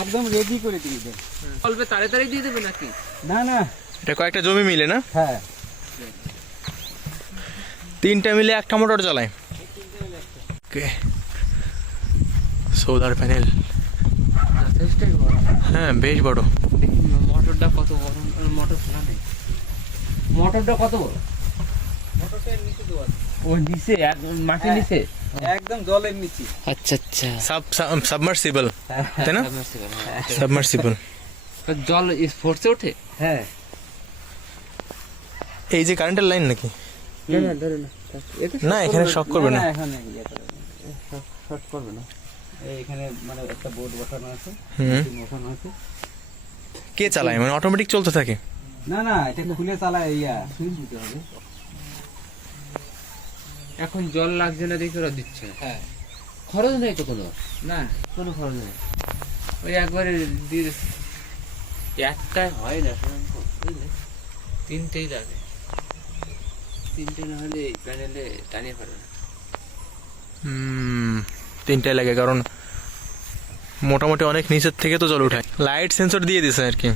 একদম রেডি করে দিয়ে দেন। অল্প তাড়াতাড়ি দিয়ে দেবে নাকি? না না, এটা কয়েকটা জমি মিলে না? হ্যাঁ 3টা মিলে একটা মোটর চালায়। ওকে, সোলার প্যানেল। যথেষ্টই বড়। হ্যাঁ বেশ বড়। দেখি মোটরটা কত বড়। মোটর শোনা নেই। মোটরটা কত বড়? মোটরটা নিচে দেওয়া আছে। ও নিচে, মাটির নিচে। একদম জলের নিচে। আচ্ছা আচ্ছা। সাবমার্সিবল তাই না? সাবমার্সিবল। জল ফোর্সে ওঠে? হ্যাঁ এই যে কারেন্টের লাইন নাকি? না ধরে না। না এখানে শক করবে না। এখানে শর্ট করবে না। এখানে মানে একটা বোর্ড বসানো আছে, হুম। বসানো আছে। কে চালায়, মানে অটোমেটিক চলতে থাকে? না না, এটা খুলে চালায়, সুইচ দিতে হবে। এখন জল লাগছে না দেখে ওরা দিচ্ছে। হ্যাঁ, খরচ নেই তো কোনো? না কোনো খরচ নেই। ওই একবারে দিয়ে একটাই হয় না, বুঝলে? 3টেই লাগে। 3টে না হলে এই প্যানেলে টানিয়ে পারবে না। 3টাই লাগে, কারণ মোটামুটি অনেক নিচের থেকে তো জল উঠায়। লাইট সেন্সর দিয়ে দিছে আর কি।